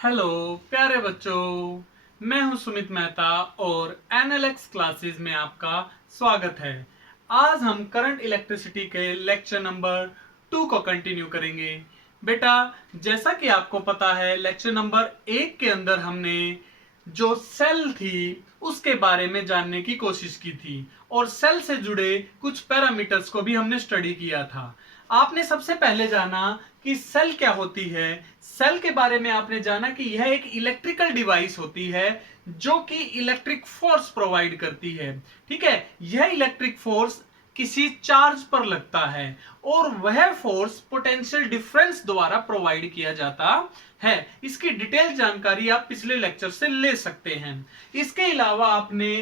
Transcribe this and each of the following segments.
Hello प्यारे बच्चों, मैं हूं सुमित मेहता और एनएलएक्स क्लासेस में आपका स्वागत है। आज हम करंट इलेक्ट्रिसिटी के लेक्चर नंबर 2 को कंटिन्यू करेंगे। बेटा, जैसा कि आपको पता है, लेक्चर नंबर 1 के अंदर हमने जो सेल थी उसके बारे में जानने की कोशिश की थी और सेल से जुड़े कुछ पैरामीटर्स को भी हमने स्टडी किया था। आपने सबसे पहले जाना कि सेल क्या होती है। सेल के बारे में आपने जाना कि यह एक इलेक्ट्रिकल डिवाइस होती है जो कि इलेक्ट्रिक फोर्स प्रोवाइड करती है। ठीक है, यह इलेक्ट्रिक फोर्स किसी चार्ज पर लगता है और वह फोर्स पोटेंशियल डिफरेंस द्वारा प्रोवाइड किया जाता है। इसकी डिटेल जानकारी आप पिछले लेक्चर से ले सकते हैं। इसके अलावा आपने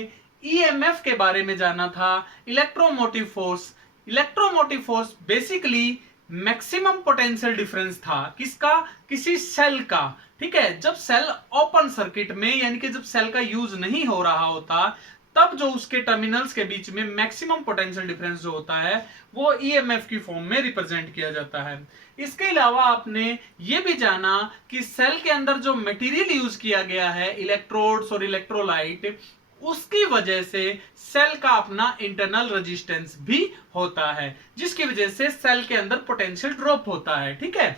ईएमएफ के बारे में जाना था, electromotive force. Electromotive force basically maximum potential difference था किसका, किसी सेल का। ठीक है, जब सेल ओपन सर्किट में यानी कि जब सेल का यूज नहीं हो रहा होता तब जो उसके टर्मिनल्स के बीच में मैक्सिमम पोटेंशियल डिफरेंस जो होता है वो ईएमएफ की फॉर्म में रिप्रेजेंट किया जाता है। इसके अलावा आपने ये भी जाना कि सेल के अंदर जो मटेरियल यूज किया गया है, इलेक्ट्रोड्स और इलेक्ट्रोलाइट, उसकी वजह से सेल का अपना इंटरनल रेजिस्टेंस भी होता है जिसकी वजह से सेल के अंदर पोटेंशियल ड्रॉप होता है। ठीक है,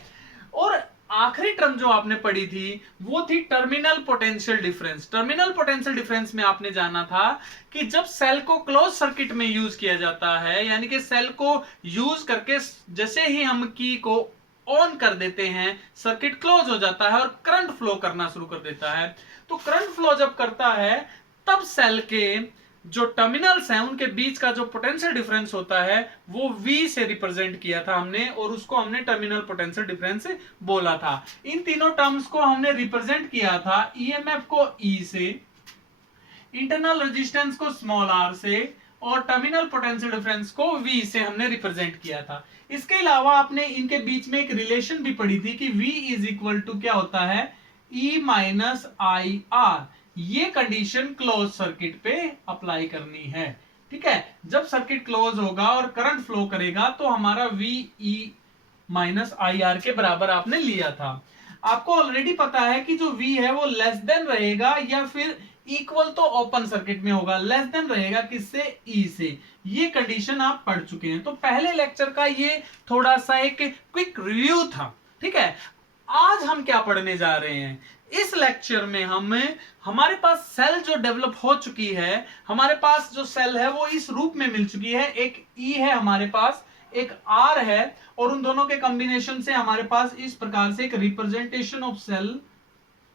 और आखिरी टर्म जो आपने पढ़ी थी वो थी terminal potential difference. Terminal potential difference में आपने जाना था कि जब सेल को क्लोज सर्किट में यूज किया जाता है, यानी कि सेल को यूज करके जैसे ही हम की को ऑन कर देते हैं, सर्किट क्लोज हो जाता है और करंट फ्लो करना शुरू कर देता है। तो करंट फ्लो जब करता है तब सेल के जो टर्मिनल्स हैं उनके बीच का जो पोटेंशियल डिफरेंस होता है वो V से रिप्रेजेंट किया था हमने, और उसको हमने टर्मिनल पोटेंशियल डिफरेंस बोला था। इन तीनों टर्म्स को हमने रिप्रेजेंट किया था, ईएमएफ को E से, इंटरनल रेजिस्टेंस को स्मॉल r से और टर्मिनल पोटेंशियल डिफरेंस को V से हमने रिप्रेजेंट किया था। इसके अलावा आपने इनके बीच में एक रिलेशन भी पढ़ी थी कि V इज इक्वल टू क्या होता है, E माइनस आई आर। ये कंडीशन क्लोज सर्किट पे अप्लाई करनी है। ठीक है, जब सर्किट क्लोज होगा और करंट फ्लो करेगा तो हमारा V E minus I R के बराबर आपने लिया था। आपको ऑलरेडी पता है कि जो V है वो लेस देन रहेगा या फिर इक्वल तो ओपन सर्किट में होगा, लेस देन रहेगा किससे, E से। ये कंडीशन आप पढ़ चुके हैं। तो पहले लेक्चर का ये थोड़ा सा एक क्विक रिव्यू था। ठीक है, आज हम क्या पढ़ने जा रहे हैं। इस लेक्चर में हमारे पास सेल जो डेवलप हो चुकी है, हमारे पास जो सेल है वो इस रूप में मिल चुकी है। एक E है हमारे पास, एक R है, और उन दोनों के कॉम्बिनेशन से हमारे पास इस प्रकार से एक रिप्रेजेंटेशन ऑफ सेल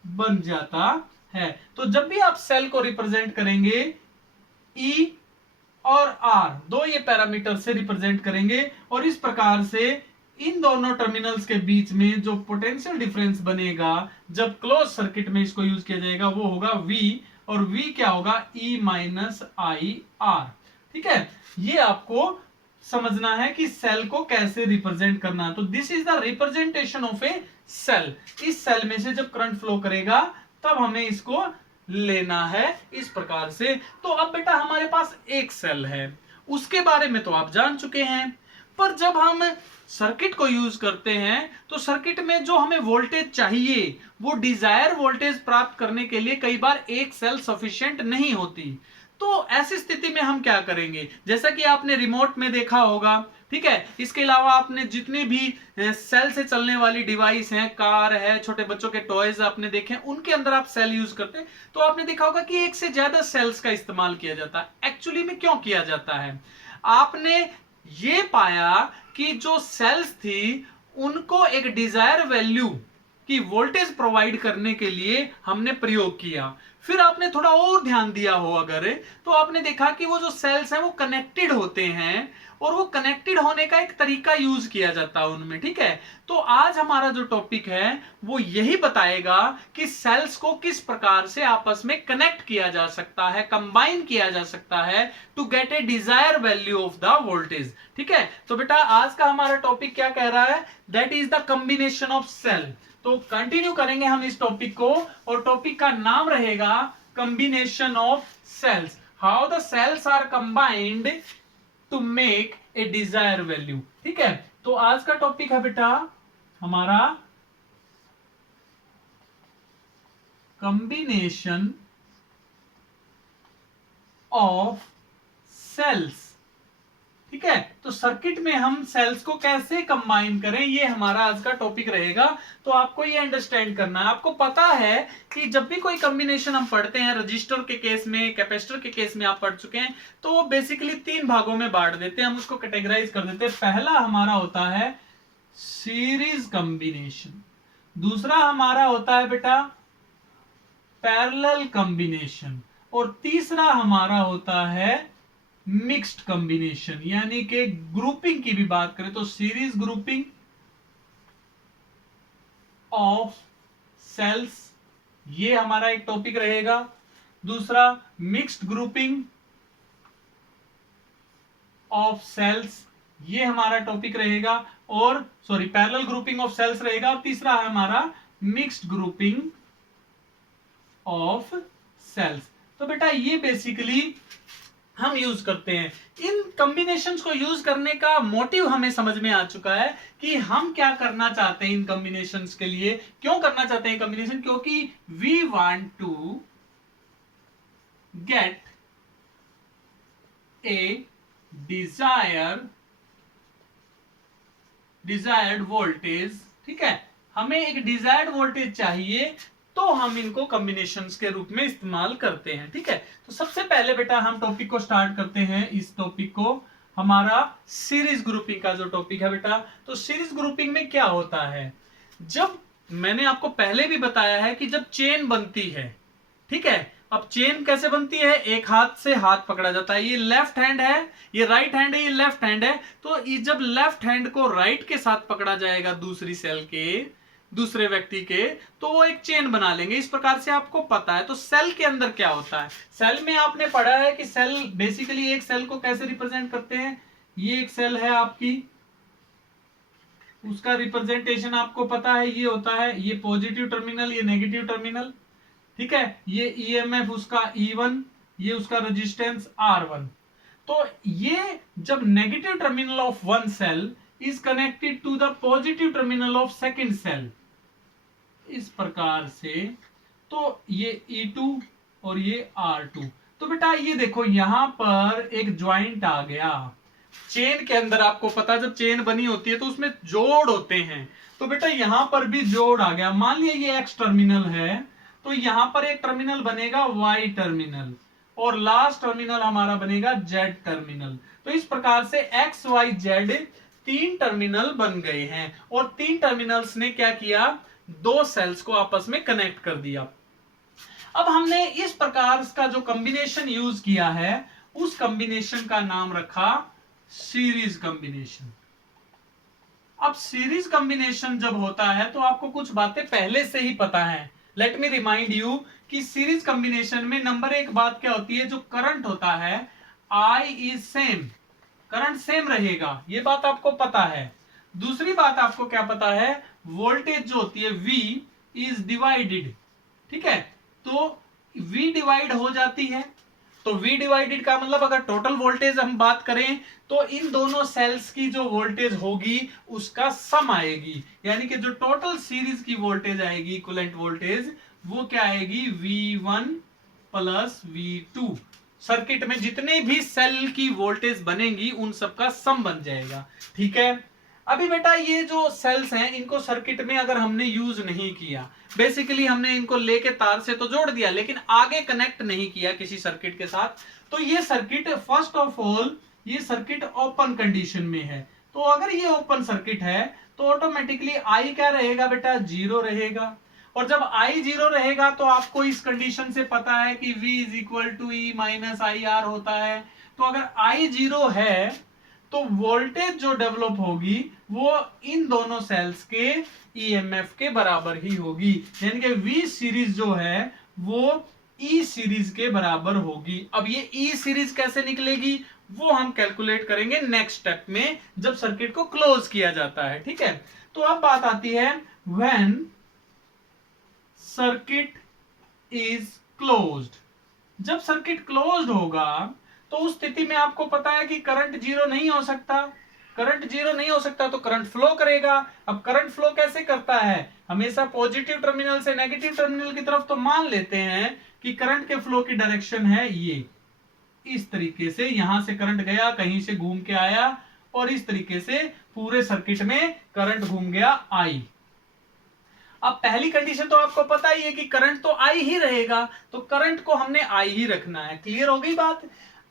बन जाता है। तो जब भी आप सेल को रिप्रेजेंट करेंगे, E और R दो ये पैरामीटर से रिप्रेजेंट करेंगे, और इस प्रकार से इन दोनों टर्मिनल्स के बीच में जो पोटेंशियल डिफरेंस बनेगा जब क्लोज सर्किट में इसको यूज किया जाएगा वो होगा V, और V क्या होगा, E माइनस आई आर। ठीक है, ये आपको समझना है कि सेल को कैसे रिप्रेजेंट करना। तो this is the representation of a cell. इस सेल में से जब करंट फ्लो करेगा तब हमें इसको लेना है इस प्रकार से। तो अब बेटा हमारे पास एक सेल है, उसके बारे में तो आप जान चुके हैं, पर जब हम सर्किट को यूज करते हैं तो सर्किट में जो हमें वोल्टेज चाहिए वो डिजायर वोल्टेज प्राप्त करने के लिए कई बार एक सेल सफिशिएंट नहीं होती। तो ऐसी स्थिति में हम क्या करेंगे, जैसा कि आपने रिमोट में देखा होगा। ठीक है, इसके अलावा आपने जितनी भी सेल से चलने वाली डिवाइस हैं, कार है, छोटे बच्चों के टॉयज आपने देखे, उनके अंदर आप सेल यूज करते हैं तो आपने देखा होगा कि एक से ज्यादा सेल्स का इस्तेमाल किया जाता है। एक्चुअली में क्यों किया जाता है, आपने ये पाया कि जो सेल्स थी उनको एक डिजायर वैल्यू की वोल्टेज प्रोवाइड करने के लिए हमने प्रयोग किया। फिर आपने थोड़ा और ध्यान दिया हो अगर, तो आपने देखा कि वो जो सेल्स हैं वो कनेक्टेड होते हैं और वो कनेक्टेड होने का एक तरीका यूज किया जाता है उनमें। ठीक है, तो आज हमारा जो टॉपिक है वो यही बताएगा कि सेल्स को किस प्रकार से आपस में कनेक्ट किया जा सकता है, कंबाइन किया जा सकता है to get a desire value of the voltage. ठीक है, तो बेटा आज का हमारा टॉपिक क्या कह रहा है, that is the combination of cell. तो कंटिन्यू करेंगे हम इस टॉपिक को, और टॉपिक का नाम रहेगा combination of cells, how the cells are combined to make a desire value. ठीक है, तो आज का टॉपिक है बेटा हमारा कॉम्बिनेशन ऑफ सेल्स। ठीक है, तो सर्किट में हम सेल्स को कैसे कंबाइन करें, ये हमारा आज का टॉपिक रहेगा। तो आपको ये अंडरस्टैंड करना है। आपको पता है कि जब भी कोई कॉम्बिनेशन हम पढ़ते हैं, रजिस्टर के केस में, कैपेसिटर के केस में आप पढ़ चुके हैं, तो वो बेसिकली 3 भागों में बांट देते हैं, हम उसको कैटेगराइज कर देते हैं। पहला हमारा होता है सीरीज कॉम्बिनेशन, दूसरा हमारा होता है बेटा पैरेलल कॉम्बिनेशन, और तीसरा हमारा होता है मिक्स्ड कॉम्बिनेशन। यानी कि ग्रुपिंग की भी बात करें तो सीरीज ग्रुपिंग ऑफ सेल्स, ये हमारा एक टॉपिक रहेगा। दूसरा मिक्स्ड ग्रुपिंग ऑफ सेल्स, ये हमारा टॉपिक रहेगा। और sorry, parallel grouping of cells रहेगा। और तीसरा है हमारा मिक्स्ड ग्रुपिंग ऑफ सेल्स। तो बेटा ये बेसिकली हम यूज करते हैं। इन कॉम्बिनेशंस को यूज करने का मोटिव हमें समझ में आ चुका है कि हम क्या करना चाहते हैं इन कॉम्बिनेशंस के लिए। क्यों करना चाहते हैं कॉम्बिनेशन? क्योंकि we want to get a desired voltage. ठीक है, हमें एक डिजायर्ड वोल्टेज चाहिए, तो हम इनको कॉम्बिनेशंस के रूप में इस्तेमाल करते हैं। ठीक है, तो सबसे पहले बेटा हम टॉपिक को स्टार्ट करते हैं। इस टॉपिक को हमारा सीरीज ग्रुपिंग का जो टॉपिक है बेटा, तो सीरीज ग्रुपिंग में क्या होता है, जब मैंने आपको पहले भी बताया है कि जब चेन बनती है, ठीक है, अब चेन कैसे बनती है, एक हाथ से हाथ पकड़ा जाता है, ये लेफ्ट हैंड है, ये राइट हैंड है, ये लेफ्ट हैंड है, तो ये जब लेफ्ट हैंड को राइट के साथ पकड़ा जाएगा दूसरी सेल के, दूसरे व्यक्ति के, तो वो एक चेन बना लेंगे। इस प्रकार से आपको पता है। तो सेल के अंदर क्या होता है, सेल में आपने पढ़ा है कि सेल बेसिकली एक सेल को कैसे रिप्रेजेंट करते हैं। ये एक सेल है आपकी, उसका रिप्रेजेंटेशन आपको पता है, ये होता है, ये पॉजिटिव टर्मिनल, ये नेगेटिव टर्मिनल। ठीक है, ये ईएमएफ उसका E1, ये उसका रेजिस्टेंस R1। तो ये जब negative terminal of one cell is connected to the positive terminal of second cell, इस प्रकार से, तो ये E2 और ये R2। तो बेटा ये देखो यहां पर एक ज्वाइंट आ गया। चेन के अंदर आपको पता, जब चेन बनी होती है तो उसमें जोड़ होते हैं, तो बेटा यहां पर भी जोड़ आ गया। मान लिया ये X टर्मिनल है, तो यहां पर एक टर्मिनल बनेगा Y टर्मिनल, और लास्ट टर्मिनल हमारा बनेगा Z टर्मिनल। तो इस प्रकार से X Y Z 3 टर्मिनल बन गए हैं, और 3 टर्मिनल्स ने क्या किया, 2 सेल्स को आपस में कनेक्ट कर दिया। अब हमने इस प्रकार का जो कॉम्बिनेशन यूज किया है, उस कॉम्बिनेशन का नाम रखा सीरीज कॉम्बिनेशन। अब सीरीज कॉम्बिनेशन जब होता है तो आपको कुछ बातें पहले से ही पता है। लेट मी रिमाइंड यू कि सीरीज कॉम्बिनेशन में नंबर 1 बात क्या होती है, जो करंट होता है I is same, current same रहेगा, ये बात आपको पता है। दूसरी बात आपको क्या पता है, वोल्टेज जो होती है V इज डिवाइडेड। ठीक है, तो V डिवाइड हो जाती है, तो V डिवाइडेड का मतलब अगर टोटल वोल्टेज हम बात करें तो इन दोनों सेल्स की जो वोल्टेज होगी उसका सम आएगी। यानी कि जो टोटल सीरीज की वोल्टेज आएगी, इक्विवेलेंट वोल्टेज, वो क्या आएगी, V1 प्लस V2। सर्किट में जितने भी सेल की वोल्टेज बनेगी उन सबका सम बन जाएगा। ठीक है, अभी बेटा ये जो सेल्स हैं इनको सर्किट में अगर हमने यूज नहीं किया, बेसिकली हमने इनको लेके तार से तो जोड़ दिया लेकिन आगे कनेक्ट नहीं किया किसी सर्किट के साथ, तो ये सर्किट फर्स्ट ऑफ ऑल ये सर्किट ओपन कंडीशन में है। तो अगर ये ओपन सर्किट है तो ऑटोमेटिकली I क्या रहेगा बेटा, 0 रहेगा। और जब I 0 रहेगा तो आपको इस कंडीशन से पता है कि V is equal to E minus IR होता है। तो अगर I 0 है तो वोल्टेज जो डेवलप होगी वो इन दोनों सेल्स के ईएमएफ के बराबर ही होगी। यानी कि V सीरीज जो है वो E सीरीज के बराबर होगी। अब ये E सीरीज कैसे निकलेगी वो हम कैलकुलेट करेंगे नेक्स्ट स्टेप में, जब सर्किट को क्लोज किया जाता है। ठीक है, तो अब बात आती है व्हेन सर्किट इज क्लोज्ड। जब सर्किट क्लोज्ड होगा तो उस स्थिति में आपको पता है कि करंट 0 नहीं हो सकता, करंट जीरो नहीं हो सकता तो करंट फ्लो करेगा। अब करंट फ्लो कैसे करता है, हमेशा पॉजिटिव टर्मिनल से नेगेटिव टर्मिनल की तरफ। तो मान लेते हैं कि करंट के फ्लो की डायरेक्शन है ये, इस तरीके से यहां से करंट गया, कहीं से घूम के आया और इस तरीके से पूरे सर्किट में करंट घूम गया आई। अब पहली कंडीशन तो आपको पता ही है कि करंट तो आई ही रहेगा, तो करंट को हमने आई ही रखना है। क्लियर हो गई बात।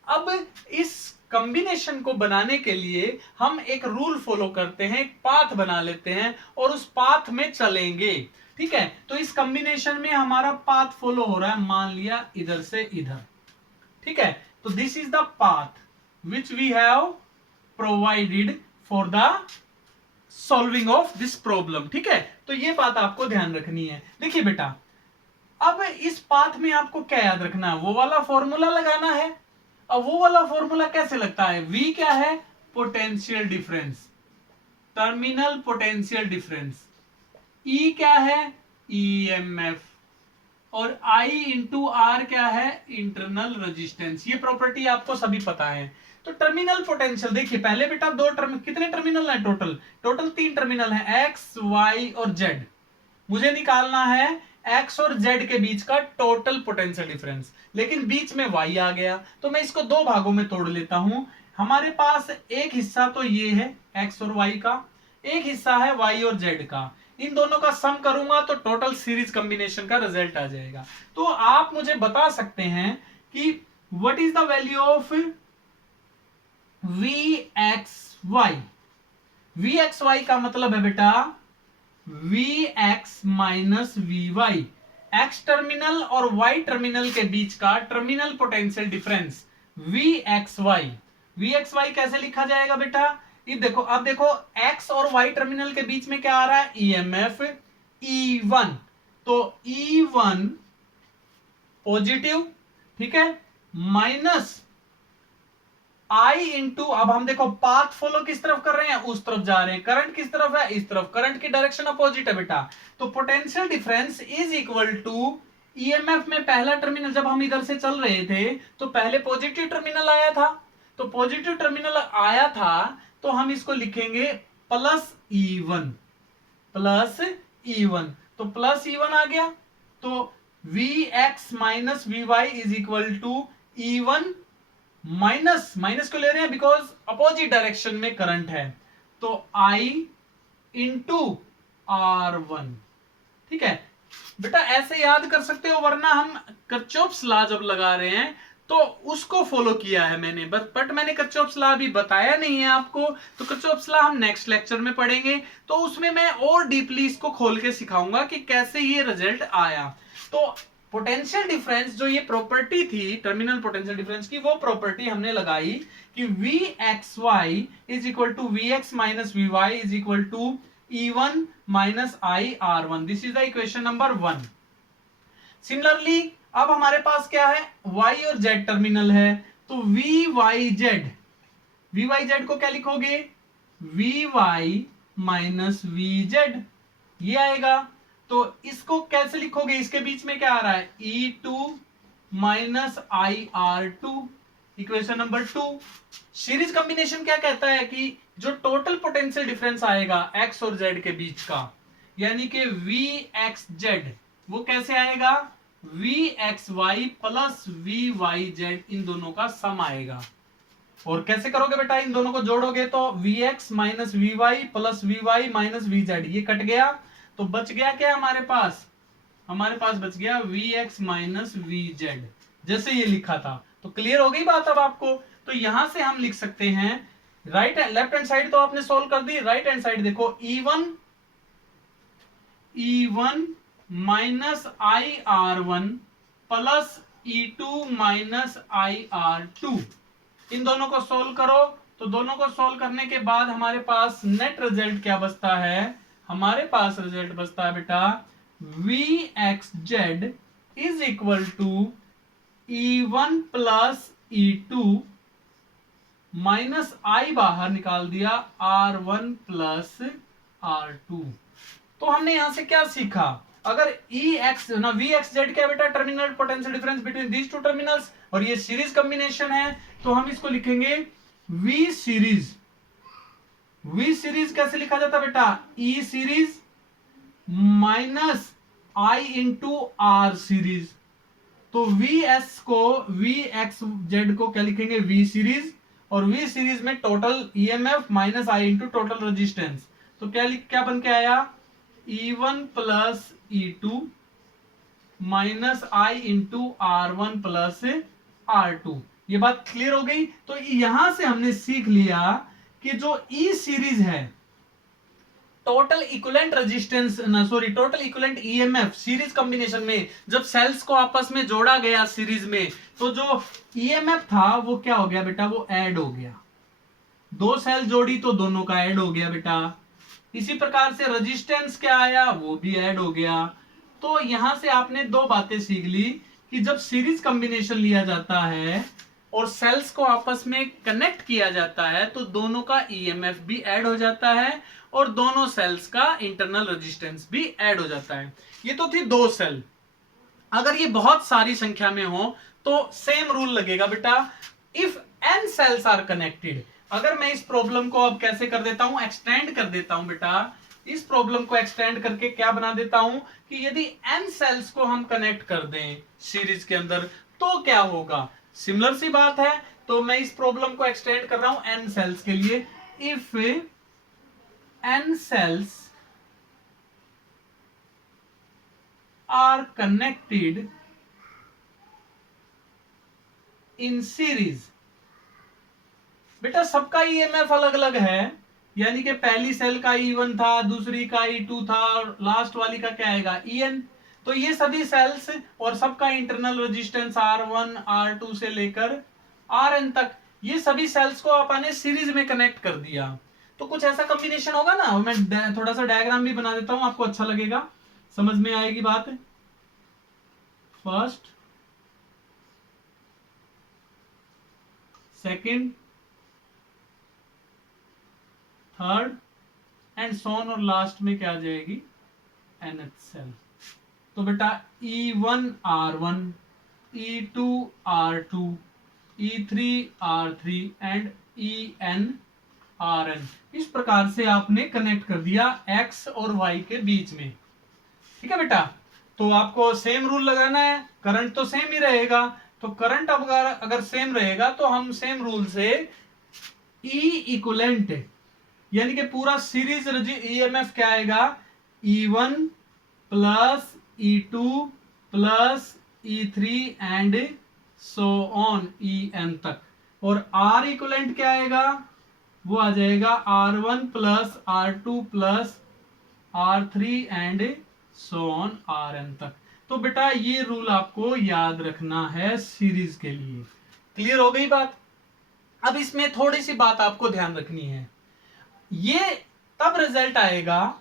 अब इस कॉम्बिनेशन को बनाने के लिए हम एक रूल फॉलो करते हैं, एक पाथ बना लेते हैं और उस पाथ में चलेंगे। ठीक है, तो इस कॉम्बिनेशन में हमारा पाथ फॉलो हो रहा है, मान लिया इधर से इधर। ठीक है, तो this is the path which we have provided for the solving of this problem. ठीक है, तो ये बात आपको ध्यान रखनी है। देखिए बेटा, अब इस पाथ में आपको क्या याद रखना है, वो वाला फॉर्मूला लगाना है। अब वो वाला फॉर्मूला कैसे लगता है, V क्या है, potential difference, terminal potential difference. E क्या है, EMF, और I इंटू आर क्या है, इंटरनल रेजिस्टेंस। ये प्रॉपर्टी आपको सभी पता है। तो टर्मिनल पोटेंशियल देखिए, पहले बेटा दो कितने टर्मिनल है, टोटल 3 टर्मिनल है, X, Y और Z। मुझे निकालना है X और Z के बीच का टोटल पोटेंशियल डिफरेंस, लेकिन बीच में Y आ गया, तो मैं इसको दो भागों में तोड़ लेता हूं। हमारे पास एक हिस्सा तो ये है X और Y का, एक हिस्सा है Y और Z का। इन दोनों का सम करूंगा तो टोटल सीरीज कॉम्बिनेशन का रिजल्ट आ जाएगा। तो आप मुझे बता सकते हैं कि what is the value of VXY। VXY का मतलब है बेटा Vx minus Vy, X terminal और Y टर्मिनल के बीच का terminal potential difference VXY। VXY कैसे लिखा जाएगा बेटा, ये देखो, अब देखो X और Y टर्मिनल के बीच में क्या आ रहा है, EMF E1। तो E1 पॉजिटिव, ठीक है, माइनस I इंटू, अब हम देखो पाथ फॉलो किस तरफ कर रहे हैं, उस तरफ जा रहे हैं। करंट किस तरफ है, इस तरफ, करंट की डायरेक्शन अपोजिट है बेटा। तो potential difference is equal to EMF में पहला टर्मिनल, जब हम इधर से चल रहे थे तो पहले पॉजिटिव टर्मिनल आया था, तो पॉजिटिव टर्मिनल आया था तो हम इसको लिखेंगे प्लस E1, प्लस E1। तो प्लस E1 आ गया, तो Vx minus Vy is equal to E1 minus, minus क्यों ले रहे हैं, बिकॉज अपोजिट डायरेक्शन में करंट है, तो I इंटू R1। ठीक है बेटा, ऐसे याद कर सकते हो, वरना हम किरचॉफ्स लॉ जब लगा रहे हैं तो उसको फॉलो किया है मैंने, बट मैंने किरचॉफ्स लॉ अभी बताया नहीं है आपको। तो किरचॉफ्स लॉ हम नेक्स्ट लेक्चर में पढ़ेंगे, तो उसमें मैं और डीपली इसको खोल के सिखाऊंगा कि कैसे ये रिजल्ट आया। तो पोटेंशियल डिफरेंस जो ये प्रॉपर्टी थी टर्मिनल पोटेंशियल डिफरेंस की, वो प्रॉपर्टी हमने लगाई कि Vxy is equal to Vx minus Vy is equal to E1 minus IR1। This is the equation number 1। Similarly अब हमारे पास क्या है, Y और Z टर्मिनल है, तो VYZ, VYZ को क्या लिखोगे, Vy माइनस VZ, ये आएगा। तो इसको कैसे लिखोगे, इसके बीच में क्या आ रहा है, E2 minus IR2, equation number 2। Series combination क्या कहता है कि जो टोटल पोटेंशियल डिफरेंस आएगा X और Z के बीच का, यानी कि VXZ, वो कैसे आएगा, VXY प्लस VYZ, इन दोनों का सम आएगा। और कैसे करोगे बेटा, इन दोनों को जोड़ोगे तो Vx minus Vy plus Vy minus Vz, ये कट गया, तो बच गया क्या हमारे पास, हमारे पास बच गया Vx माइनस Vz, जैसे ये लिखा था। तो क्लियर हो गई बात अब आपको। तो यहां से हम लिख सकते हैं, राइट लेफ्ट हैंड साइड तो आपने सोल्व कर दी, राइट हैंड साइड देखो, E1 minus IR1 plus E2 minus IR2, इन दोनों को सोल्व करो। तो दोनों को सोल्व करने के बाद हमारे पास नेट रिजल्ट क्या बचता है, हमारे पास रिजल्ट बचता है बेटा Vxz is equal to E1 plus E2 minus I बाहर निकाल दिया R1 प्लस R2। तो हमने यहां से क्या सीखा, अगर Vxz क्या बेटा, terminal potential difference between these two terminals, और ये सीरीज कॉम्बिनेशन है, तो हम इसको लिखेंगे V सीरीज वी सीरीज कैसे लिखा जाता बेटा, ई सीरीज माइनस आई इंटू आर सीरीज। तो वी एस को, वी एक्स जेड को क्या लिखेंगे, वी सीरीज, और वी सीरीज में टोटल ईएमएफ माइनस आई इंटू टोटल रेजिस्टेंस। तो क्या बन के आया, E1 प्लस E2 माइनस आई इंटू R1 प्लस R2। ये बात क्लियर हो गई। तो यहां से हमने सीख लिया कि जो ई सीरीज है, टोटल इक्विवेलेंट रेजिस्टेंस ना sorry total equivalent EMF series combination में जब सेल्स को आपस में जोड़ा गया सीरीज में, तो जो ईएमएफ था वो क्या हो गया बेटा, वो ऐड हो गया। दो सेल जोड़ी तो दोनों का ऐड हो गया बेटा। इसी प्रकार से रेजिस्टेंस क्या आया, वो भी ऐड हो गया। तो यहां से आपने दो बातें सीख ली कि जब सीरीज कॉम्बिनेशन लिया जाता है और सेल्स को आपस में कनेक्ट किया जाता है तो दोनों का ईएमएफ भी ऐड हो जाता है और दोनों सेल्स का इंटरनल रेजिस्टेंस भी ऐड हो जाता है। ये तो थी दो सेल। अगर ये बहुत सारी संख्या में हो तो सेम रूल लगेगा बेटा, if n cells are connected. अगर मैं इस प्रॉब्लम को अब कैसे कर देता हूं, एक्सटेंड कर देता हूं बेटा, इस प्रॉब्लम को एक्सटेंड करके क्या बना देता हूं कि यदि n सेल्स को हम कनेक्ट कर दें सीरीज के अंदर तो क्या होगा। सिमिलर सी बात है। तो मैं इस प्रॉब्लम को एक्सटेंड कर रहा हूं n सेल्स के लिए। If n cells are connected in series। बेटा सबका ईएमएफ अलग अलग है, यानी कि पहली सेल का E1 था, दूसरी का E2 था और लास्ट वाली का क्या आएगा, EN। तो ये सभी सेल्स और सबका इंटरनल रेजिस्टेंस R1 R2 से लेकर Rn तक, ये सभी सेल्स को आपने सीरीज में कनेक्ट कर दिया। तो कुछ ऐसा कॉम्बिनेशन होगा ना, मैं थोड़ा सा डायग्राम भी बना देता हूं, आपको अच्छा लगेगा, समझ में आएगी बात। फर्स्ट, सेकंड, थर्ड एंड सोन, और लास्ट में क्या आ जाएगी, nth सेल। तो बेटा E1 R1, E2 R2, E3 R3 and EN Rn। इस प्रकार से आपने कनेक्ट कर दिया x और y के बीच में। ठीक है बेटा, तो आपको सेम रूल लगाना है, करंट तो सेम ही रहेगा। तो करंट अगर सेम रहेगा तो हम सेम रूल से E इक्विवेलेंट यानी कि पूरा सीरीज ईएमएफ क्या आएगा, E1 plus E2 plus E3 and so on EN तक। और R इक्विवेलेंट क्या आएगा, वो आ जाएगा R1 plus R2 plus R3 and so on Rn तक। तो बेटा ये रूल आपको याद रखना है सीरीज के लिए। क्लियर हो गई बात। अब इसमें थोड़ी सी बात आपको ध्यान रखनी है, ये तब रिजल्ट आएगा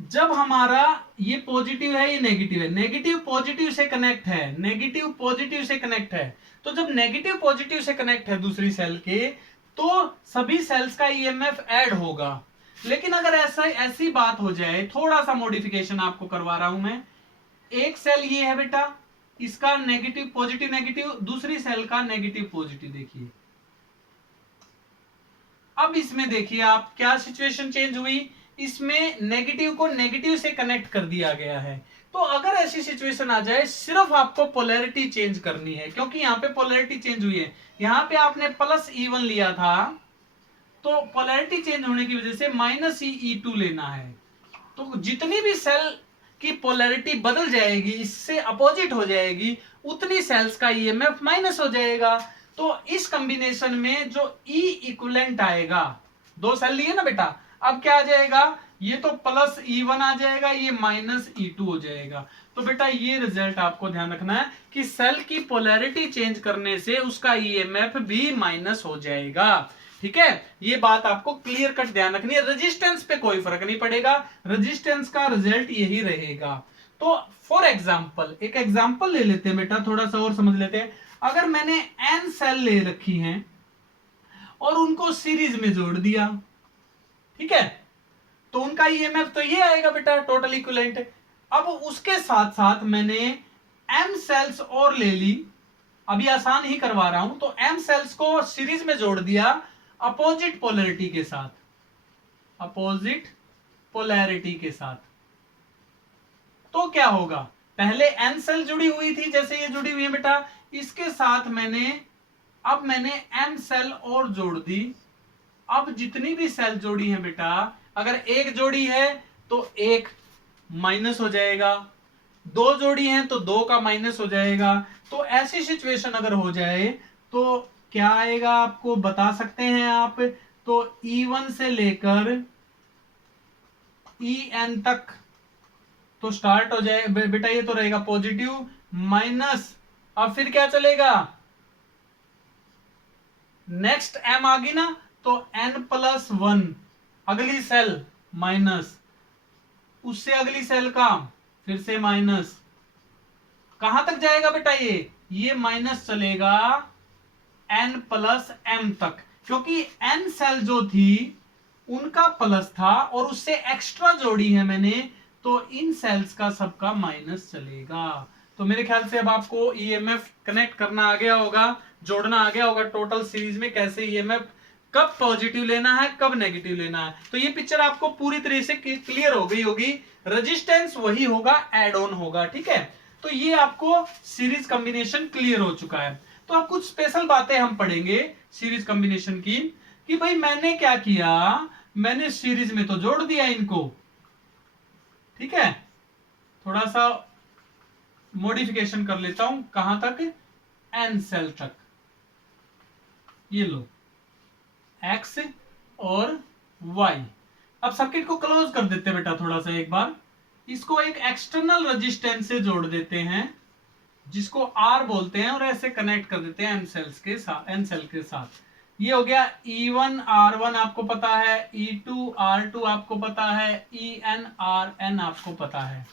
जब हमारा ये पॉजिटिव है, ये नेगेटिव है, नेगेटिव पॉजिटिव से कनेक्ट है, नेगेटिव पॉजिटिव से कनेक्ट है। तो जब नेगेटिव पॉजिटिव से कनेक्ट है दूसरी सेल के, तो सभी सेल्स का ईएमएफ ऐड होगा। लेकिन अगर ऐसी बात हो जाए, थोड़ा सा मॉडिफिकेशन आपको करवा रहा हूं मैं, एक सेल ये है बेटा, इसका नेगेटिव पॉजिटिव नेगेटिव, दूसरी सेल का नेगेटिव पॉजिटिव, देखिए अब इसमें देखिए आप क्या सिचुएशन चेंज हुई, इसमें नेगेटिव को नेगेटिव से कनेक्ट कर दिया गया है। तो अगर ऐसी सिचुएशन आ जाए, सिर्फ आपको पोलैरिटी चेंज करनी है, क्योंकि यहां पे पोलैरिटी चेंज हुई है। यहां पे आपने प्लस E1 लिया था, तो पोलैरिटी चेंज होने की वजह से माइनस E2 लेना है। तो जितनी भी सेल की पोलैरिटी बदल जाएगी, इससे अपोजिट हो जाएगी, उतनी सेल्स का ईएमएफ माइनस हो जाएगा। तो इस कॉम्बिनेशन में जो E इक्विवेलेंट आएगा, दो सेल लिए ना बेटा, अब क्या आ जाएगा, ये तो प्लस E1 आ जाएगा, ये माइनस E2 हो जाएगा। तो बेटा ये रिजल्ट आपको ध्यान रखना है कि सेल की पोलैरिटी चेंज करने से उसका ईएमएफ भी माइनस हो जाएगा। ठीक है, ये बात आपको क्लियर कट ध्यान रखनी है। रेजिस्टेंस पे कोई फर्क नहीं पड़ेगा, रेजिस्टेंस का रिजल्ट यही रहेगा। तो फॉर एग्जांपल, एक एग्जांपल ले लेते हैं बेटा, थोड़ा सा और समझ लेते हैं। अगर मैंने n सेल ले रखी हैं और उनको सीरीज में जोड़ दिया, ठीक है, तो उनका ईएमएफ तो ये आएगा बेटा, टोटल इक्विवेलेंट। अब उसके साथ साथ मैंने m सेल्स और ले ली, अभी आसान ही करवा रहा हूं, तो m सेल्स को सीरीज में जोड़ दिया अपोजिट पोलैरिटी के साथ। अपोजिट पोलैरिटी के साथ। तो क्या होगा, पहले n सेल जुड़ी हुई थी, जैसे ये जुड़ी हुई है बेटा, इसके साथ मैंने m सेल और जोड़ दी। अब जितनी भी सेल जोड़ी है बेटा, अगर एक जोड़ी है तो एक माइनस हो जाएगा, दो जोड़ी है तो दो का माइनस हो जाएगा। तो ऐसी सिचुएशन अगर हो जाए तो क्या आएगा आपको बता सकते हैं आप? तो E1 से लेकर En तक तो स्टार्ट हो जाए बेटा, ये तो रहेगा पॉजिटिव माइनस। अब फिर क्या चलेगा, नेक्स्ट m आ गई ना, तो n+1 अगली सेल माइनस, उससे अगली सेल का फिर से माइनस। कहां तक जाएगा बेटा, ये माइनस चलेगा n+m तक, क्योंकि n सेल जो थी उनका प्लस था और उससे एक्स्ट्रा जोड़ी है मैंने, तो इन सेल्स का सबका माइनस चलेगा। तो मेरे ख्याल से अब आपको ईएमएफ कनेक्ट करना आ गया होगा, जोड़ना आ गया होगा टोटल सीरीज में, कैसे ईएमएफ कब पॉजिटिव लेना है कब नेगेटिव लेना है। तो ये पिक्चर आपको पूरी तरह से क्लियर हो गई होगी। रेजिस्टेंस वही होगा, एड ऑन होगा, ठीक है। तो ये आपको सीरीज कॉम्बिनेशन क्लियर हो चुका है। तो अब कुछ स्पेशल बातें हम पढ़ेंगे सीरीज कॉम्बिनेशन की, कि भाई मैंने क्या किया, मैंने सीरीज में तो जोड़ दिया इनको, ठीक है। थोड़ा सा मॉडिफिकेशन कर लेता हूं, कहां तक, एन सेल तक। ये लो एक्स और वाई। अब सर्किट को क्लोज कर देते हैं बेटा, थोड़ा सा एक बार इसको एक एक्सटर्नल रेजिस्टेंस से जोड़ देते हैं, जिसको आर बोलते हैं, और ऐसे कनेक्ट कर देते हैं एन सेल्स के साथ, एन सेल के साथ। ये हो गया E1 R1 आपको पता है, E2 R2 आपको पता है, EN RN आपको पता है।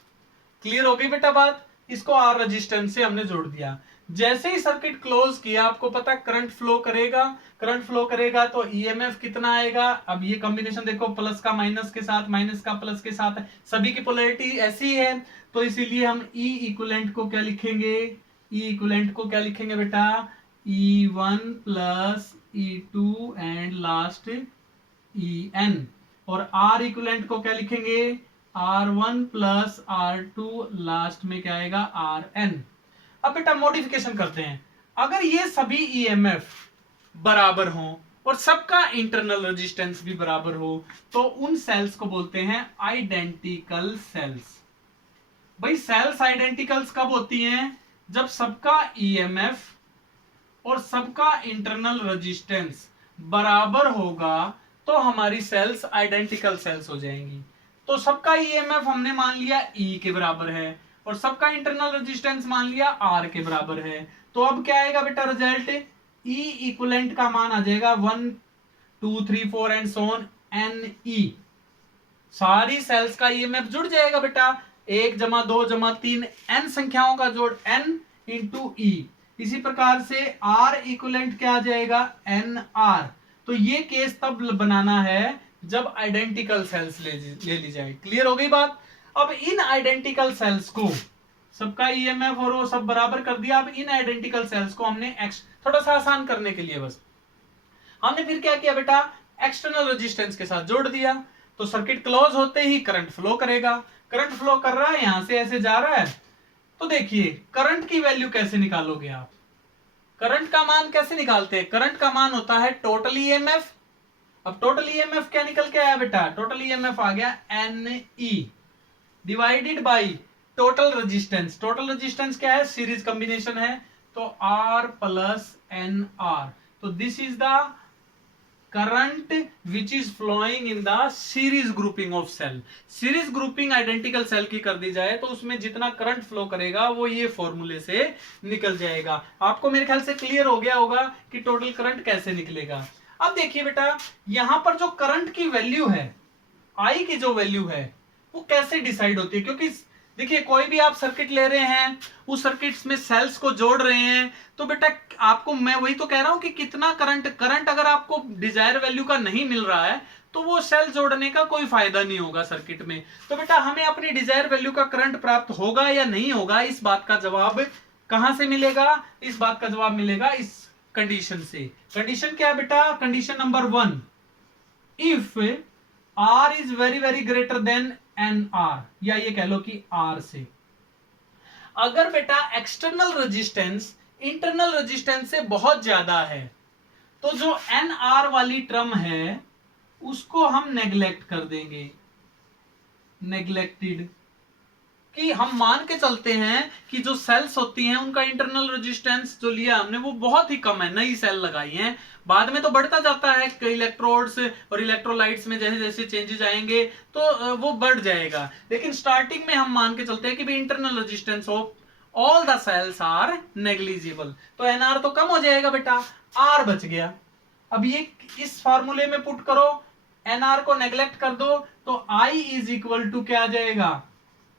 क्लियर हो गई बेटा बात। इसको आर रेजिस्टेंस से हमने जोड़ दिया। जैसे ही सर्किट क्लोज किया, आपको पता करंट फ्लो करेगा, करंट फ्लो करेगा तो ईएमएफ कितना आएगा। अब ये कॉम्बिनेशन देखो, प्लस का माइनस के साथ, माइनस का प्लस के साथ, सभी की पोलैरिटी ऐसी है, तो इसीलिए हम ई इक्विवेलेंट को क्या लिखेंगे, ई इक्विवेलेंट को क्या लिखेंगे बेटा, E1 plus E2 and last En। और आर इक्विवेलेंट को क्या लिखेंगे, R1 प्लस R2 लास्ट में क्या आएगा, Rn। अब बेटा मॉडिफिकेशन करते हैं, अगर ये सभी ईएमएफ बराबर हो और सबका इंटरनल रेजिस्टेंस भी बराबर हो, तो उन सेल्स को बोलते हैं आइडेंटिकल सेल्स। भाई सेल्स आइडेंटिकल्स कब होती हैं, जब सबका ईएमएफ और सबका इंटरनल रेजिस्टेंस बराबर होगा, तो हमारी सेल्स आइडेंटिकल सेल्स हो जाएंगी। तो सबका ईएमएफ हमने मान लिया E के बराबर है, और सबका इंटरनल रेजिस्टेंस मान लिया R के बराबर है। तो अब क्या आएगा बेटा रिजल्ट, E इक्विवेलेंट का मान आ जाएगा 1 2 3 4 एंड सो ऑन NE। सारी सेल्स का ईएमएफ जुड़ जाएगा बेटा, 1 जमा 2 जमा 3 n संख्याओं का जोड़ n इंटू E। इसी प्रकार से R इक्विवेलेंट क्या आ जाएगा, NR। तो ये केस तब बनाना है जब आइडेंटिकल सेल्स ले ली जाए। क्लियर हो गई बात। अब इन आइडेंटिकल सेल्स को, सबका ईएमएफ और वो सब बराबर कर दिया, अब इन आइडेंटिकल सेल्स को हमने थोड़ा सा आसान करने के लिए बस हमने फिर क्या किया बेटा, एक्सटर्नल रेजिस्टेंस के साथ जोड़ दिया। तो सर्किट क्लोज होते ही करंट फ्लो करेगा, करंट फ्लो कर रहा है, यहां से ऐसे जा रहा है। तो देखिए करंट की वैल्यू कैसे निकालोगे आप, करंट का मान कैसे निकालते हैं, करंट का मान होता है टोटल ईएमएफ। अब टोटल ईएमएफ क्या निकल के आया बेटा, टोटल ईएमएफ आ गया NE divided by total resistance. Total resistance क्या है, सीरीज कॉम्बिनेशन है, तो R प्लस NR। तो this is the current which is flowing in the series grouping of cell. Series grouping identical cell की कर दी जाए तो उसमें जितना करंट फ्लो करेगा वो ये फॉर्मूले से निकल जाएगा। आपको मेरे ख्याल से क्लियर हो गया होगा कि टोटल करंट कैसे निकलेगा। अब देखिए बेटा, यहां पर जो करंट की वैल्यू है, आई की जो वैल्यू है, वो कैसे डिसाइड होती है, क्योंकि देखिए कोई भी आप सर्किट ले रहे हैं, उस सर्किट्स में सेल्स को जोड़ रहे हैं, तो बेटा आपको मैं वही तो कह रहा हूं कि कितना करंट अगर आपको डिजायर वैल्यू का नहीं मिल रहा है तो वो सेल जोड़ने का कोई फायदा नहीं होगा सर्किट में। तो बेटा हमें अपनी डिजायर वैल्यू का करंट प्राप्त होगा या नहीं होगा, इस बात का जवाब कहां से मिलेगा, इस बात का जवाब मिलेगा इस कंडीशन से। कंडीशन क्या है बेटा, condition number 1, if R is very very greater than N R, या ये कह लो कि R से। अगर बेटा एक्सटर्नल रेजिस्टेंस इंटरनल रेजिस्टेंस से बहुत ज्यादा है तो जो एन आर वाली टर्म है उसको हम नेग्लेक्ट कर देंगे, नेग्लेक्टेड। कि हम मान के चलते हैं कि जो सेल्स होती हैं उनका इंटरनल रेजिस्टेंस जो लिया हमने वो बहुत ही कम है, नई सेल लगाई है, बाद में तो बढ़ता जाता है इलेक्ट्रोड्स और इलेक्ट्रोलाइट्स में जैसे जैसे चेंजेस आएंगे तो वो बढ़ जाएगा, लेकिन स्टार्टिंग में हम मान के चलते हैं कि भाई internal resistance of all the cells are negligible, तो एनआर तो कम हो जाएगा बेटा, आर बच गया। अब ये इस फॉर्मूले में पुट करो, एनआर को नेग्लेक्ट कर दो तो आई इज इक्वल टू क्या आ जाएगा,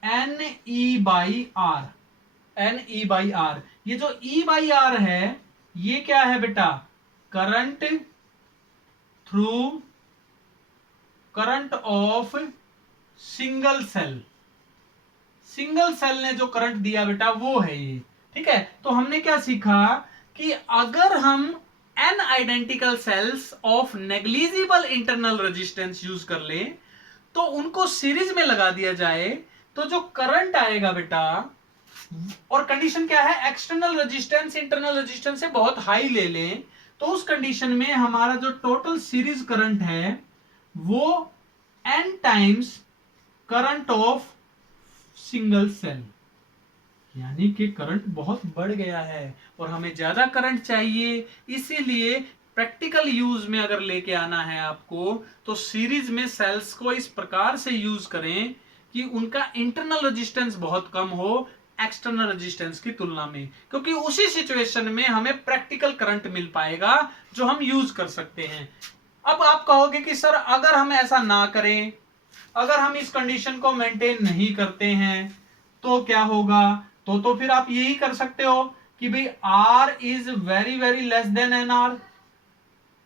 N E by R, N E by R. ये जो ई बाई आर है ये क्या है बेटा, current through current of single cell, single cell ने जो करंट दिया बेटा वो है ये, ठीक है। तो हमने क्या सीखा कि अगर हम N identical cells of negligible internal resistance use कर ले तो उनको सीरीज में लगा दिया जाए तो जो करंट आएगा बेटा, और कंडीशन क्या है, एक्सटर्नल रेजिस्टेंस इंटरनल रेजिस्टेंस से बहुत हाई ले लें तो उस कंडीशन में हमारा जो टोटल सीरीज करंट है वो n times current of single cell, यानी कि करंट बहुत बढ़ गया है और हमें ज्यादा करंट चाहिए, इसीलिए प्रैक्टिकल यूज में अगर लेके आना है आपको तो सीरीज में सेल्स को इस प्रकार से यूज करें कि उनका इंटरनल रेजिस्टेंस बहुत कम हो एक्सटर्नल रेजिस्टेंस की तुलना में, क्योंकि उसी सिचुएशन में हमें प्रैक्टिकल करंट मिल पाएगा जो हम यूज कर सकते हैं। अब आप कहोगे कि सर अगर हम ऐसा ना करें, अगर हम इस कंडीशन को मेंटेन नहीं करते हैं तो क्या होगा, तो फिर आप यही कर सकते हो कि भाई R is very very less than N R.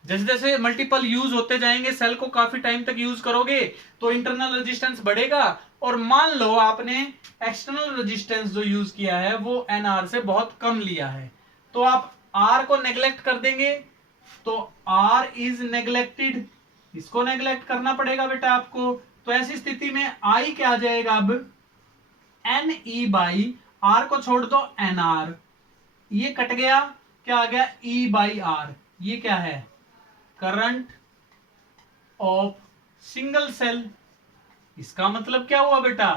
जैसे जैसे मल्टीपल यूज होते जाएंगे, सेल को काफी टाइम तक यूज करोगे तो इंटरनल रेजिस्टेंस बढ़ेगा, और मान लो आपने एक्सटर्नल रेजिस्टेंस जो यूज किया है वो एनआर से बहुत कम लिया है तो आप आर को नेग्लेक्ट कर देंगे, तो आर इज नेग्लेक्टेड, इसको नेग्लेक्ट करना पड़ेगा बेटा आपको। तो ऐसी स्थिति में आई क्या आ जाएगा, अब एन ई बाई आर को छोड़ दो एन आर, ये कट गया, क्या आ गया ई बाई आर, ये क्या है करंट ऑफ सिंगल सेल। इसका मतलब क्या हुआ बेटा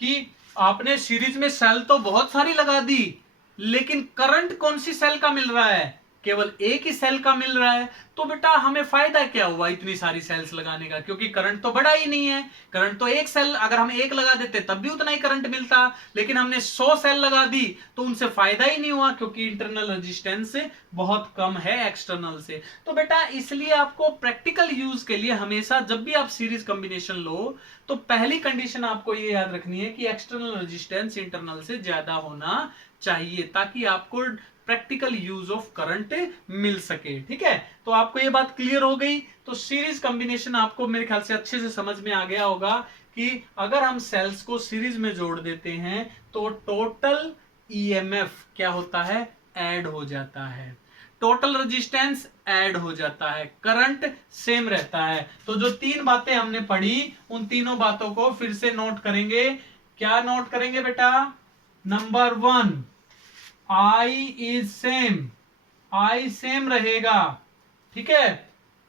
कि आपने सीरीज में सेल तो बहुत सारी लगा दी लेकिन करंट कौन सी सेल का मिल रहा है, केवल एक ही सेल का मिल रहा है, तो बेटा हमें फायदा क्या हुआ इतनी सारी सेल्स लगाने का, क्योंकि करंट तो बढ़ा ही नहीं है। करंट तो एक सेल अगर हम एक लगा देते तब भी उतना ही करंट मिलता, लेकिन हमने 100 सेल लगा दी तो उनसे फायदा ही नहीं हुआ क्योंकि इंटरनल रेजिस्टेंस बहुत कम है एक्सटर्नल से। तो बेटा इसलिए आपको प्रैक्टिकल यूज के लिए हमेशा जब भी आप सीरीज कॉम्बिनेशन लो तो पहली कंडीशन आपको ये याद रखनी है कि एक्सटर्नल रेजिस्टेंस इंटरनल से ज्यादा होना चाहिए ताकि आपको प्रैक्टिकल यूज ऑफ करंट मिल सके, ठीक है। तो आपको ये बात क्लियर हो गई, तो सीरीज कॉम्बिनेशन आपको मेरे ख्याल से अच्छे से समझ में आ गया होगा कि अगर हम सेल्स को सीरीज में जोड़ देते हैं तो टोटल ईएमएफ क्या होता है, ऐड हो जाता है, टोटल रेजिस्टेंस ऐड हो जाता है, करंट सेम रहता है। तो जो तीन बातें हमने पढ़ी उन तीनों बातों को फिर से नोट करेंगे। क्या नोट करेंगे बेटा, number 1 I is same, I same रहेगा, ठीक है।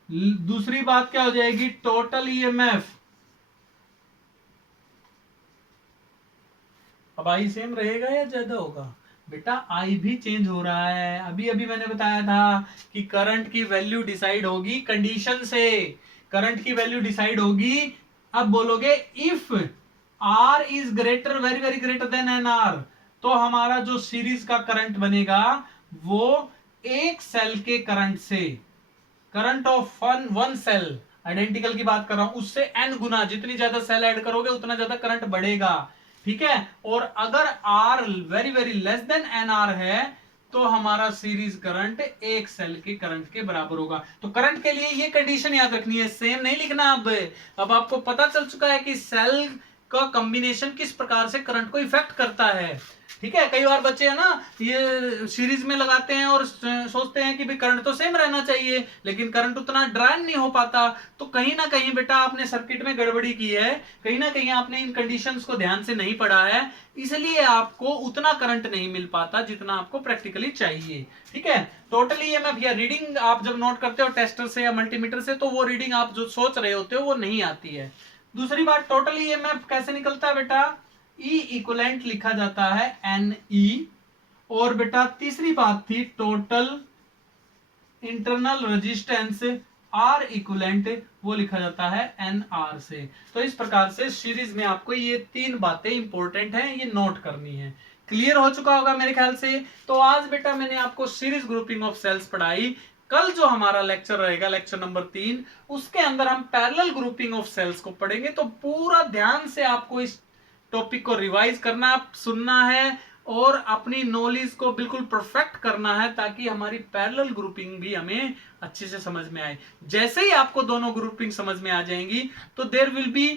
दूसरी बात क्या हो जाएगी, टोटल ईएमएफ, अब आई सेम रहेगा या ज्यादा होगा, बेटा आई भी चेंज हो रहा है। अभी अभी मैंने बताया था कि करंट की वैल्यू डिसाइड होगी कंडीशन से, करंट की वैल्यू डिसाइड होगी, अब बोलोगे if R is greater very very greater than N R तो हमारा जो सीरीज का करंट बनेगा वो एक सेल के करंट से, current of one cell identical की बात कर रहा हूं, उससे एन गुना, जितनी ज्यादा सेल ऐड करोगे उतना ज्यादा करंट बढ़ेगा, ठीक है। और अगर R very very less than N R है तो हमारा सीरीज करंट एक सेल के करंट के बराबर होगा। तो करंट के लिए ये कंडीशन याद रखनी है, सेम नहीं लिखना। अब आपको पता चल चुका है कि सेल का कॉम्बिनेशन किस प्रकार से करंट को इफेक्ट करता है। ठीक है, कई बार बच्चे है ना ये सीरीज में लगाते हैं और सोचते हैं कि भाई करंट तो सेम रहना चाहिए, लेकिन करंट उतना ड्राइन नहीं हो पाता। तो कहीं ना कहीं बेटा आपने सर्किट में गड़बड़ी की है, कहीं ना कहीं आपने इन कंडीशंस को ध्यान से नहीं पढ़ा है, इसलिए आपको उतना करंट नहीं मिल पाता जितना आपको प्रैक्टिकली चाहिए। ठीक है, टोटल ईएमएफ या रीडिंग आप जब नोट करते हो टेस्टर से या मल्टीमीटर से, तो वो रीडिंग आप जो सोच रहे होते हो वो नहीं आती है। दूसरी बात, टोटल ईएमएफ कैसे निकलता है बेटा, ई इक्वलेंट लिखा जाता है एन ई। और बेटा तीसरी बात थी total internal resistance R equivalent, वो लिखा जाता है एन आर से। तो इस प्रकार से सीरीज में आपको ये तीन बातें इंपॉर्टेंट हैं, ये नोट करनी है। क्लियर हो चुका होगा मेरे ख्याल से। तो आज बेटा मैंने आपको सीरीज ग्रुपिंग ऑफ सेल्स पढ़ाई। कल जो हमारा लेक्चर रहेगा, लेक्चर नंबर 3, उसके अंदर हम पैरेलल ग्रुपिंग ऑफ सेल्स को पढ़ेंगे। तो पूरा ध्यान से आपको इस टॉपिक को रिवाइज करना, सुनना है और अपनी नॉलेज को बिल्कुल परफेक्ट करना है, ताकि हमारी पैरेलल ग्रुपिंग भी हमें अच्छे से समझ में आए। जैसे ही आपको दोनों ग्रुपिंग समझ में आ जाएंगी तो there will be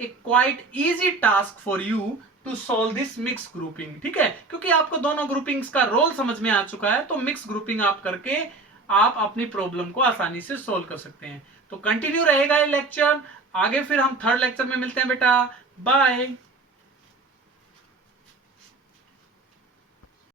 a quite easy task for you to solve this mix grouping. ठीक है, क्योंकि आपको दोनों ग्रुपिंग्स का रोल समझ में आ चुका है, तो मिक्स ग्रुपिंग आप करके आप अपनी प्रॉब्लम को आसानी से सॉल्व कर सकते हैं। तो कंटिन्यू रहेगा ये लेक्चर आगे, फिर हम थर्ड लेक्चर में मिलते हैं बेटा। बाय।